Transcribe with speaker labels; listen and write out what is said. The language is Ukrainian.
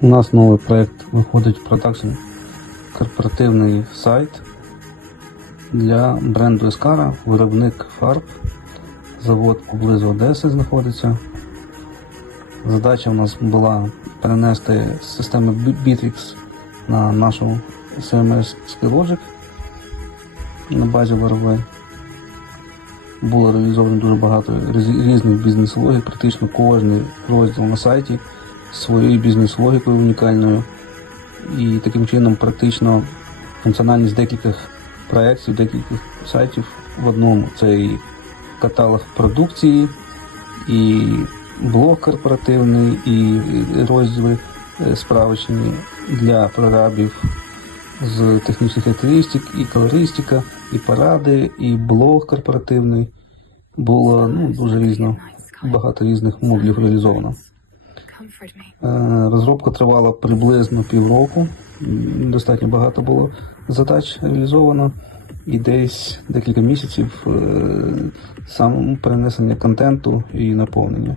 Speaker 1: У нас новий проєкт виходить в продакшн корпоративний сайт для бренду Ескара, виробник фарб, завод поблизу Одеси знаходиться. Задача у нас була перенести з системи на нашу CMS Skylogic на базі Laravel. Було реалізовано дуже багато різних бізнес-логік, практично кожен розділ на сайті своєю бізнес-логікою унікальною. І таким чином практично функціональність декількох проєктів, декількох сайтів в одному. Це і каталог продукції, і блог корпоративний, і розділи е, справочні для прорабів з технічних характеристик, і колористика, і паради, і блог корпоративний. Було ну, дуже різно, багато різних модулів реалізовано. Е, Розробка тривала приблизно півроку. Достатньо багато було задач реалізовано. І десь декілька місяців е, саме перенесення контенту і наповнення.